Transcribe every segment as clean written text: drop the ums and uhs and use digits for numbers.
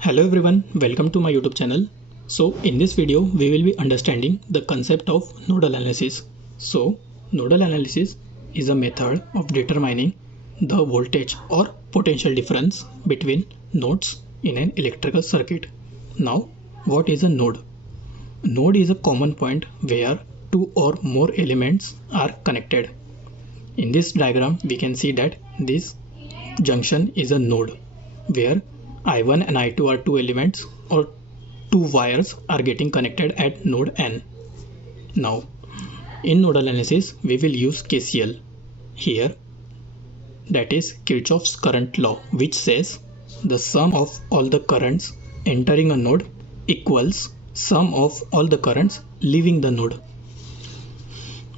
Hello everyone, welcome to my YouTube channel. So in this video we will be understanding the concept of nodal analysis. So nodal analysis is a method of determining the voltage or potential difference between nodes in an electrical circuit. Now what is a node? Node is a common point where two or more elements are connected. In this diagram we can see that this junction is a node where I1 and I2 are two elements or two wires are getting connected at node N. Now, in nodal analysis, we will use KCL here, that is Kirchhoff's current law, which says the sum of all the currents entering a node equals sum of all the currents leaving the node.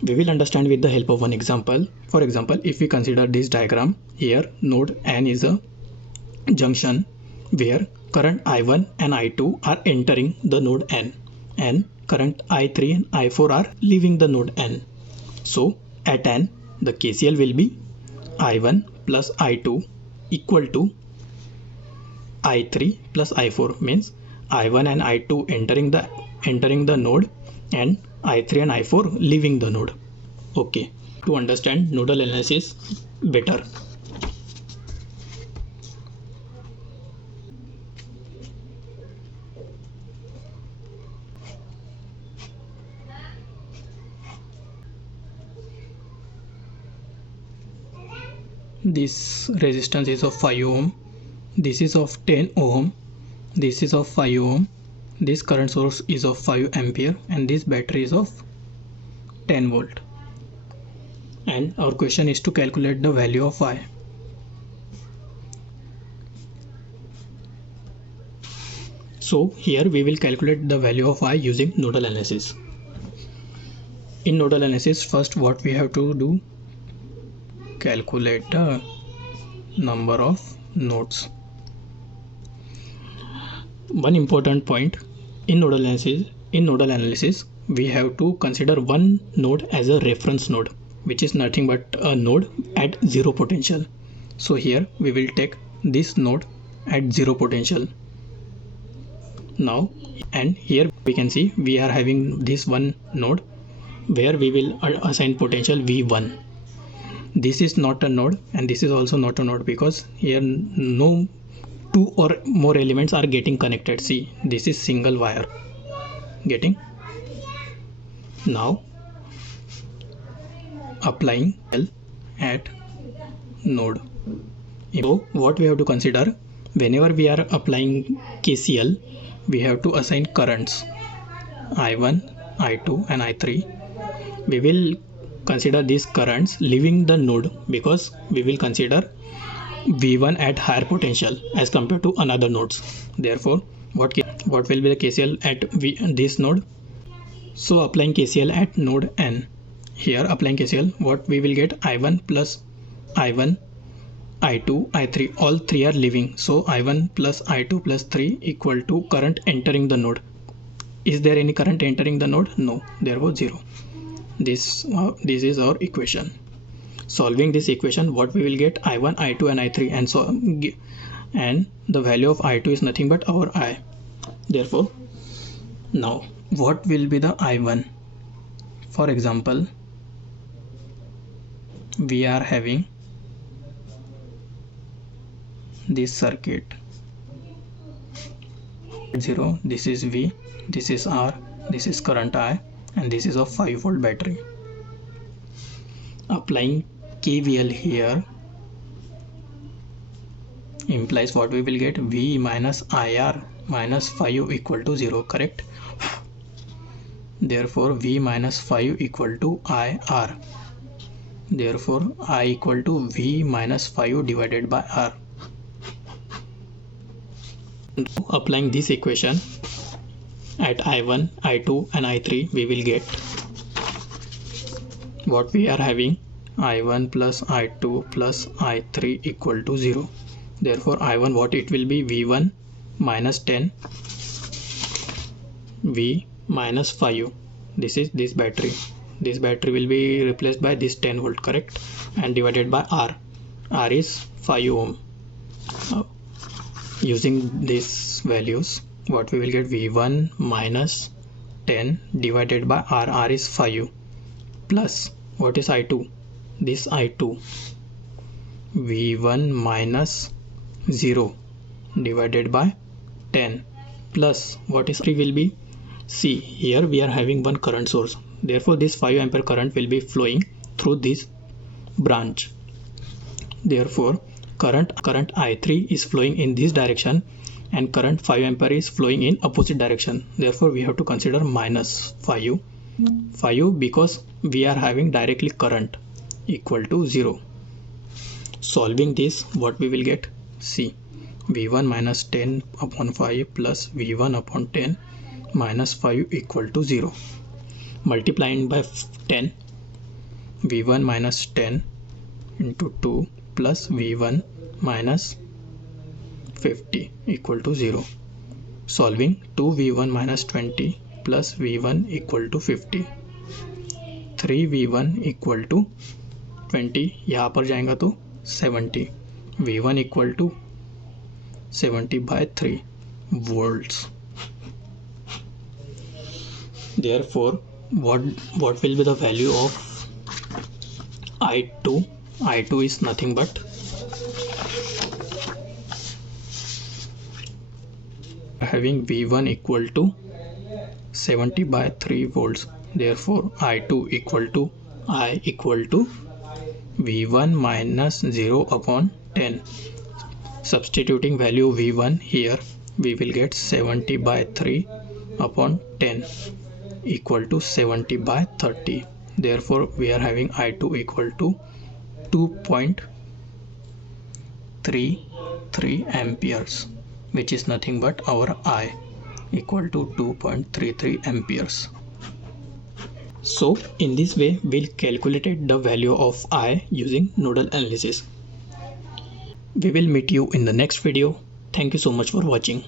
We will understand with the help of one example. For example, if we consider this diagram, here node N is a junction where current I1 and I2 are entering the node N and current I3 and I4 are leaving the node N. So at N the KCL will be I1 plus I2 equal to I3 plus I4, means I1 and I2 entering the node and I3 and I4 leaving the node. Okay, to understand nodal analysis better, this resistance is of 5 ohm, this is of 10 ohm, this is of 5 ohm, this current source is of 5 ampere and this battery is of 10 volt. And our question is to calculate the value of I. So here we will calculate the value of I using nodal analysis. In nodal analysis, first what we have to do, calculate the number of nodes. One important point in nodal analysis we have to consider one node as a reference node, which is nothing but a node at zero potential. So here we will take this node at zero potential. Now, and here we can see we are having this one node where we will assign potential V1. This is not a node and this is also not a node because here no two or more elements are getting connected. See, this is single wire getting. Now applying L at node. So what we have to consider, whenever we are applying KCL, we have to assign currents I1, I2 and I3. We will consider these currents leaving the node because we will consider V1 at higher potential as compared to another nodes. Therefore, what will be the KCL at this node? So applying KCL at node N. Here applying KCL, what we will get, I1 plus I1, I2, I3, all three are leaving. So I1 plus I2 plus 3 equal to current entering the node. Is there any current entering the node? No, therefore 0. This is our equation. Solving this equation, what we will get, I1, I2 and I3, and the value of I2 is nothing but our I. Therefore, now what will be the I1? For example, we are having this circuit 0, this is V, this is R, this is current I, and this is a 5 volt battery. Applying KVL here implies what we will get, V minus IR minus 5 equal to 0, correct? Therefore V minus 5 equal to IR. Therefore I equal to V minus 5 divided by R. Applying this equation at I1, I2 and I3, we will get what we are having, I1 plus I2 plus I3 equal to 0. Therefore I1, what it will be, V1 minus 10, V minus 5. This is this battery. This battery will be replaced by this 10 volt, correct? And divided by R. R is 5 ohm. Using these values, what we will get, V1 minus 10 divided by R is 5 plus what is I2, this I2, V1 minus 0 divided by 10 plus what is 3 will be, see here we are having one current source, therefore this 5 ampere current will be flowing through this branch. Therefore current I3 is flowing in this direction and current 5 ampere is flowing in opposite direction. Therefore we have to consider minus 5 because we are having directly current equal to 0. Solving this, what we will get, see V1 minus 10 upon 5 plus V1 upon 10 minus 5 equal to 0. Multiplying by 10, V1 minus 10 into 2 plus V1 minus 50 equal to 0. Solving 2V1 minus 20 plus V1 equal to 50. 3V1 equal to 20, यहाँ पर जाएगा तो 70. V1 equal to 70 by 3 volts. Therefore, what will be the value of I2? I2 is nothing but having V1 equal to 70 by 3 volts. Therefore, I2 equal to V1 minus 0 upon 10. Substituting value V1 here, we will get 70 by 3 upon 10 equal to 70 by 30. Therefore, we are having I2 equal to 2.33 amperes, which is nothing but our I equal to 2.33 amperes. So in this way we'll calculate the value of I using nodal analysis. We will meet you in the next video. Thank you so much for watching.